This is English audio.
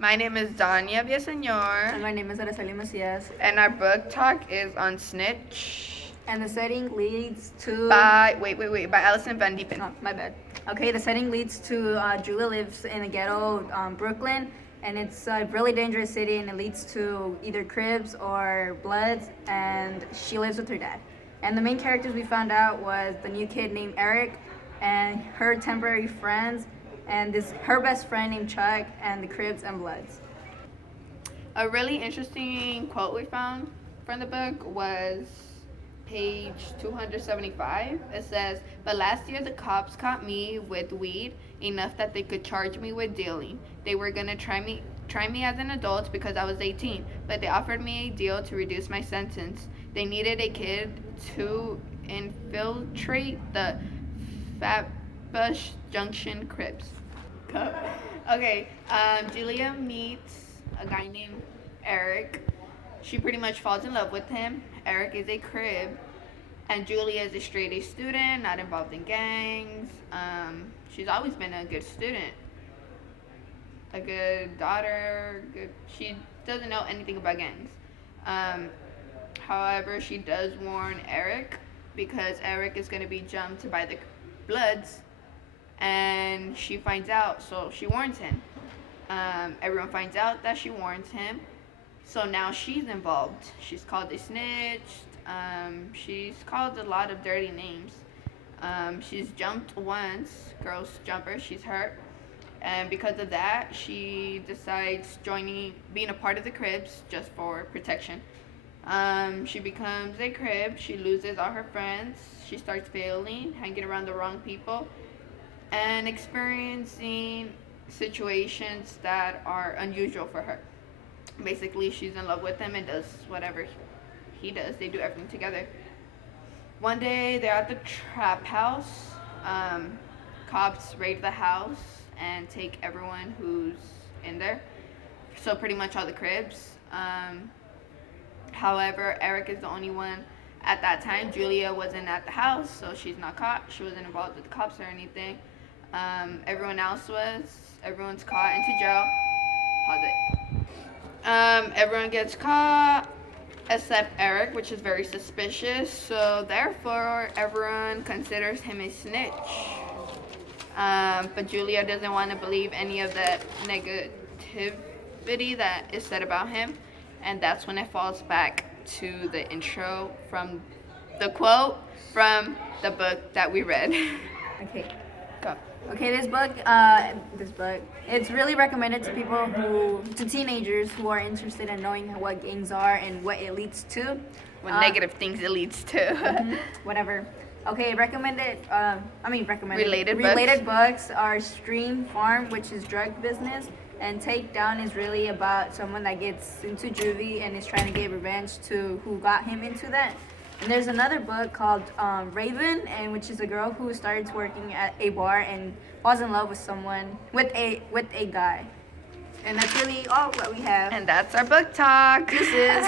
My name is Dania Villaseñor, And my name is Araceli Macias. and our book talk is on Snitch And the setting leads to. by by Alison Van Diepen. Oh, my bad. Okay, the setting leads to Julia lives in the ghetto, Brooklyn, and it's a really dangerous city, and it leads to either Cribs or Bloods, and she lives with her dad. And the main characters we found out was the new kid named Eric, and her temporary friends, and this her best friend named Chuck, and the Cribs and Bloods. A really interesting quote we found from the book was page 275. It says, "But last year the cops caught me with weed enough that they could charge me with dealing. They were gonna try me as an adult because I was 18, but they offered me a deal to reduce my sentence. They needed a kid to infiltrate the Fatbush Junction Crips." Okay, Julia meets a guy named Eric. She pretty much falls in love with him. Eric is a crib, and Julia is a straight A student, not involved in gangs. She's always been a good student, a good daughter. Good. She doesn't know anything about gangs. Um, However, she does warn Eric because Eric is going to be jumped by the Bloods, and she finds out, so she warns him. Everyone finds out that she warns him, so now she's involved. She's called a snitch. She's called a lot of dirty names. She's jumped once, gross jumper. She's hurt, and because of that, she decides being a part of the Cribs just for protection. She becomes a Crib. She loses all her friends. She starts failing, hanging around the wrong people, and experiencing situations that are unusual for her. Basically, she's in love with him and does whatever he does. They do everything together. One day, they're at the trap house. Cops raid the house and take everyone who's in there. So, pretty much all the Cribs. However, Eric is the only one at that time. Julia wasn't at the house, so she's not caught. She wasn't involved with the cops or anything. Everyone else was. Everyone's caught into jail. Pause it. Everyone gets caught except Eric, which is very suspicious. So therefore, everyone considers him a snitch. But Julia doesn't want to believe any of the negativity that is said about him, and that's when it falls back to the intro from the quote from the book that we read. Okay. Go. Okay, this book, it's really recommended to to teenagers who are interested in knowing what gangs are and what it leads to. What negative things it leads to. Whatever. Okay, recommended. Related books are Stream Farm, which is drug business, and Takedown is really about someone that gets into juvie and is trying to get revenge to who got him into that. And there's another book called Raven, and which is a girl who starts working at a bar and falls in love with with a guy. And that's really all what we have. And that's our book talk. This is.